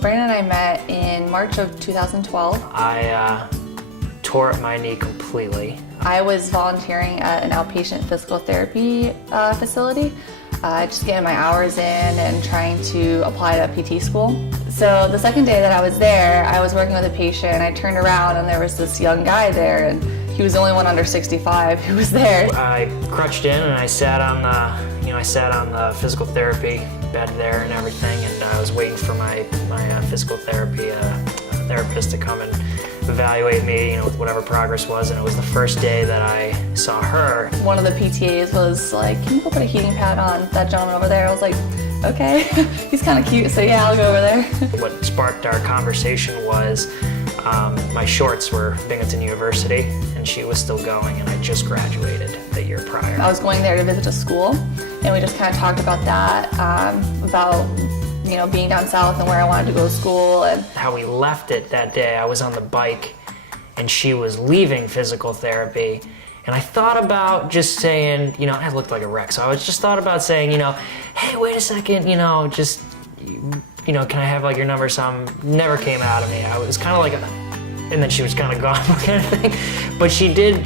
Brandon and I met in March of 2012. I tore up my knee completely. I was volunteering at an outpatient physical therapy facility, just getting my hours in and trying to apply to PT school. So the second day that I was there, I was working with a patient. I turned around and there was this young guy there, and he was the only one under 65 who was there. I crutched in and I sat on the physical therapy bed there and everything, and I was waiting for my physical therapy therapist to come and evaluate me, with whatever progress was. And it was the first day that I saw her. One of the PTAs was like, "Can you go put a heating pad on that gentleman over there?" I was like, "Okay." He's kind of cute, so yeah, I'll go over there. What sparked our conversation was my shorts were Binghamton University, and she was still going, and I just graduated the year prior. I was going there to visit a school, and we just kind of talked about that, about being down south and where I wanted to go to school. And how we left it that day, I was on the bike, and she was leaving physical therapy, and I thought about just saying, I looked like a wreck, so I just thought about saying, "Hey, wait a second, can I have your number?" Some never came out of me. I was kind of like and then she was kind of gone kind of thing. But she did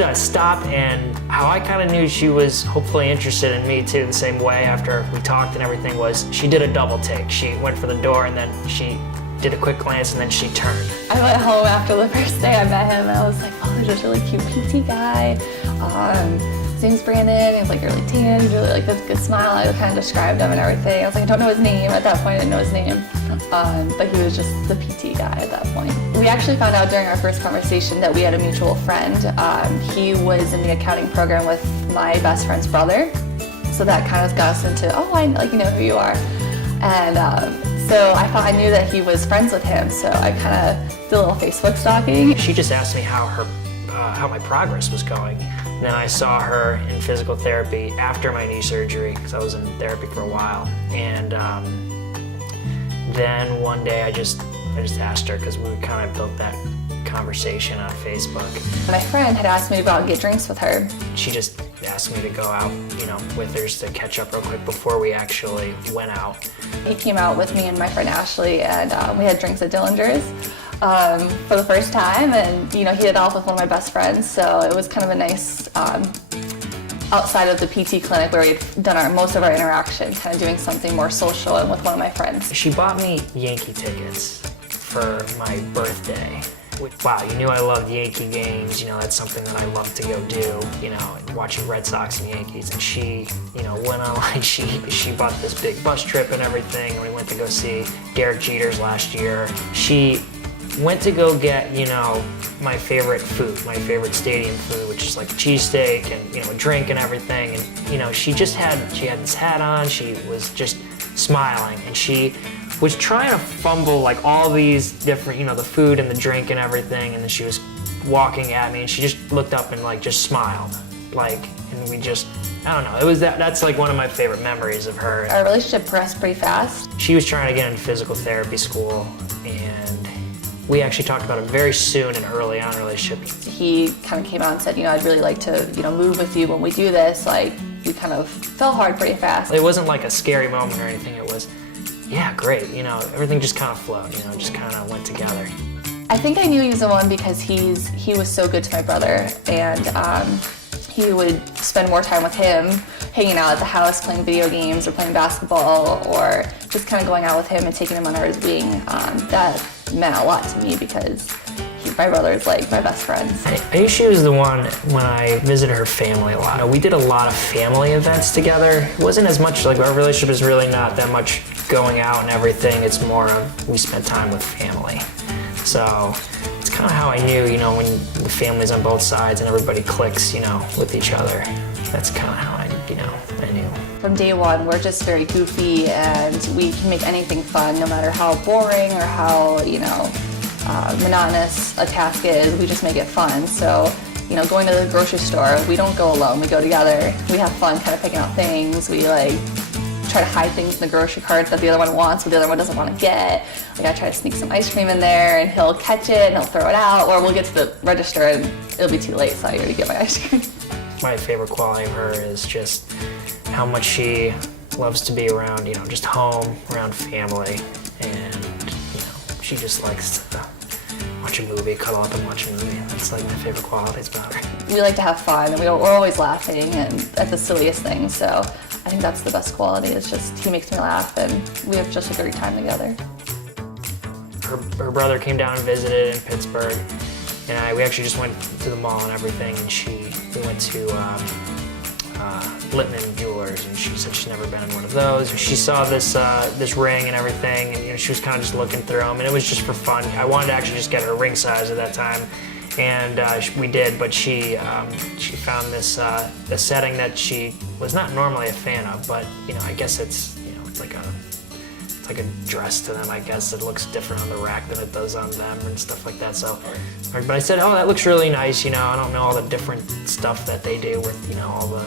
a stop, and how I kind of knew she was hopefully interested in me too, the same way after we talked and everything, was she did a double take. She went for the door and then she did a quick glance and then she turned. I went home after the first day I met him, and I was like, "Oh, there's this really cute PT guy. His name's Brandon. He's really tan. He's really this good smile." I kind of described him and everything. I was like, "I don't know his name." At that point, I didn't know his name. But he was just the PT guy at that point. We actually found out during our first conversation that we had a mutual friend. He was in the accounting program with my best friend's brother. So that kind of got us into, I know who you are. And so I knew that he was friends with him. So I kind of did a little Facebook stalking. She just asked me how my progress was going. And then I saw her in physical therapy after my knee surgery, because I was in therapy for a while. And then one day I just asked her, because we kind of built that conversation on Facebook. My friend had asked me to go out and get drinks with her. She just asked me to go out, with her, just to catch up real quick before we actually went out. He came out with me and my friend Ashley, and we had drinks at Dillinger's for the first time, and he hit it off with one of my best friends, so it was kind of a nice outside of the PT clinic where we'd done most of our interaction, kind of doing something more social and with one of my friends. She bought me Yankee tickets for my birthday. Wow, you knew I loved Yankee games, that's something that I love to go do, watching Red Sox and Yankees. And she, went on, she bought this big bus trip and everything, and we went to go see Derek Jeter's last year. She went to go get, my favorite food, my favorite stadium food, which is cheesesteak and, a drink and everything. And, she had this hat on, she was just smiling, and she was trying to fumble all these different, the food and the drink and everything, and then she was walking at me and she just looked up and just smiled. And we just, I don't know, it was that's one of my favorite memories of her. Our relationship progressed pretty fast. She was trying to get into physical therapy school, and we actually talked about it very soon and early on in our relationship. He kind of came out and said, I'd really like to, move with you when we do this. We kind of fell hard pretty fast. It wasn't a scary moment or anything. It was, yeah, great. Everything just kind of flowed, just kind of went together. I think I knew he was the one because he was so good to my brother, and he would spend more time with him, hanging out at the house, playing video games or playing basketball, or just kind of going out with him and taking him under his wing. That meant a lot to me because my brother is my best friend. I knew she was the one when I visited her family a lot. We did a lot of family events together. It wasn't as much, our relationship is really not that much going out and everything. It's more of we spent time with family. So it's kind of how I knew, when the family's on both sides and everybody clicks, with each other. That's kind of how I knew. From day one, we're just very goofy, and we can make anything fun, no matter how boring or how, monotonous a task is. We just make it fun. So, going to the grocery store, we don't go alone, we go together. We have fun kind of picking out things. We try to hide things in the grocery cart that the other one wants, but the other one doesn't want to get. I try to sneak some ice cream in there, and he'll catch it and he'll throw it out, or we'll get to the register and it'll be too late, so I already get my ice cream. My favorite quality of her is just how much she loves to be around, just home, around family, and She just likes to watch a movie, cuddle up and watch a movie. That's like my favorite qualities about her. We like to have fun, and we're always laughing and at the silliest things. So I think that's the best quality. It's just he makes me laugh, and we have just a great time together. Her brother came down and visited in Pittsburgh, and we actually just went to the mall and everything. And we went to Littman Jewelers, and she said she's never been in one of those. She saw this ring and everything, and she was kind of just looking through them, and it was just for fun. I wanted to actually just get her ring size at that time, and we did. But she found this a setting that she was not normally a fan of, but I guess it's it's like a dress to them. I guess it looks different on the rack than it does on them and stuff like that. So, but I said, oh, that looks really nice. I don't know all the different stuff that they do with all the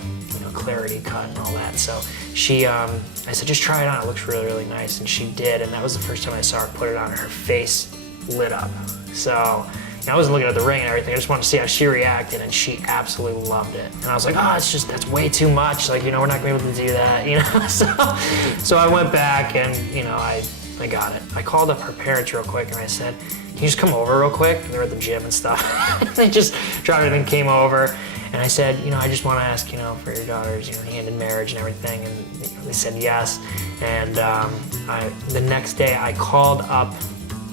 clarity cut and all that. So I said, just try it on. It looks really, really nice. And she did, and that was the first time I saw her put it on, and her face lit up. So I wasn't looking at the ring and everything. I just wanted to see how she reacted, and she absolutely loved it. And I was like, oh, that's way too much. Like, we're not gonna be able to do that, So I went back and, I got it. I called up her parents real quick and I said, can you just come over real quick? They were at the gym and stuff. They just dropped it and came over. And I said, I just want to ask, for your daughter's, hand in marriage and everything. And they said yes. And the next day I called up.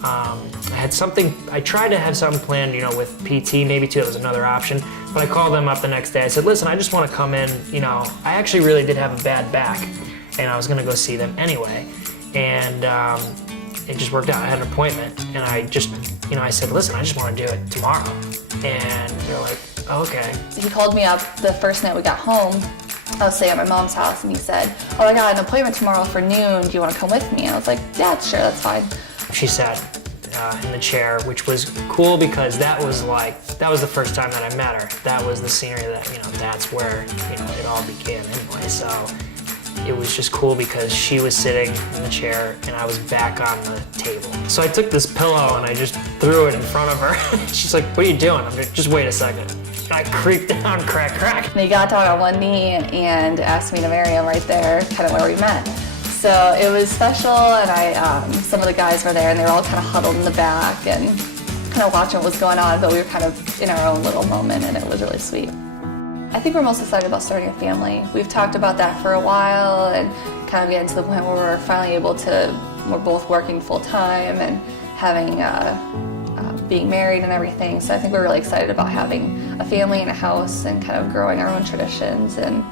I tried to have something planned, with PT, maybe too, that was another option. But I called them up the next day. I said, listen, I just want to come in. I actually really did have a bad back, and I was going to go see them anyway. And it just worked out. I had an appointment, and I just, I said, listen, I just want to do it tomorrow. And they're like, oh, okay. He called me up the first night we got home. I was staying at my mom's house, and he said, oh, I got an appointment tomorrow for noon. Do you want to come with me? And I was like, yeah, sure, that's fine. She sat in the chair, which was cool because that was the first time that I met her. That was the scenery that, that's where, it all began anyway. So it was just cool because she was sitting in the chair and I was back on the table. So I took this pillow and I just threw it in front of her. She's like, what are you doing? I'm like, just wait a second. And I creaked down, crack. And he got down on one knee and asked me to marry him right there, kind of where we met. So it was special, and some of the guys were there, and they were all kind of huddled in the back and kind of watching what was going on, but we were kind of in our own little moment, and it was really sweet. I think we're most excited about starting a family. We've talked about that for a while and kind of getting to the point where we're finally we're both working full time and having, being married and everything. So I think we're really excited about having a family and a house and kind of growing our own traditions and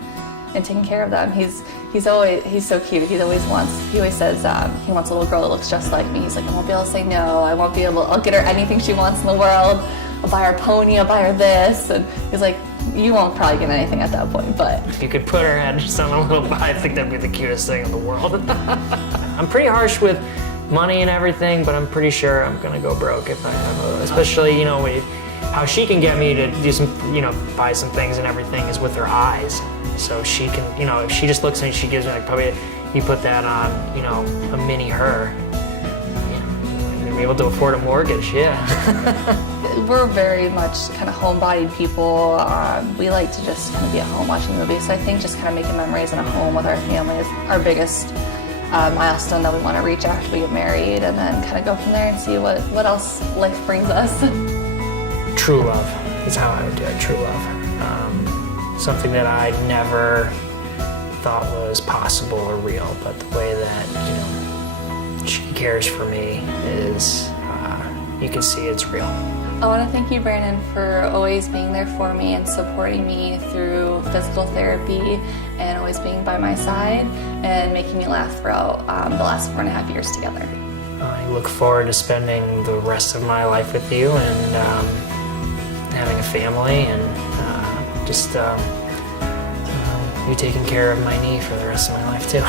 taking care of them. He's so cute. He always says he wants a little girl that looks just like me. He's like, I won't be able to say no. I'll get her anything she wants in the world. I'll buy her a pony, I'll buy her this. And he's like, you won't probably get anything at that point, but. If you could put her head just on a little bit, I think that'd be the cutest thing in the world. I'm pretty harsh with money and everything, but I'm pretty sure I'm gonna go broke if I have especially, how she can get me to do some, buy some things and everything is with her eyes. So she can, if she just looks at me, she gives me probably, you put that on, a mini her, be able to afford a mortgage, yeah. We're very much kind of homebodied people. We like to just kind of be at home watching movies. So I think just kind of making memories in a home with our family is our biggest milestone that we want to reach after we get married, and then kind of go from there and see what else life brings us. True love is how I would do it, true love. Something that I never thought was possible or real, but the way that, she cares for me is, you can see it's real. I want to thank you, Brandon, for always being there for me and supporting me through physical therapy and always being by my side and making me laugh throughout the last 4.5 years together. I look forward to spending the rest of my life with you and having a family and you taking care of my knee for the rest of my life too.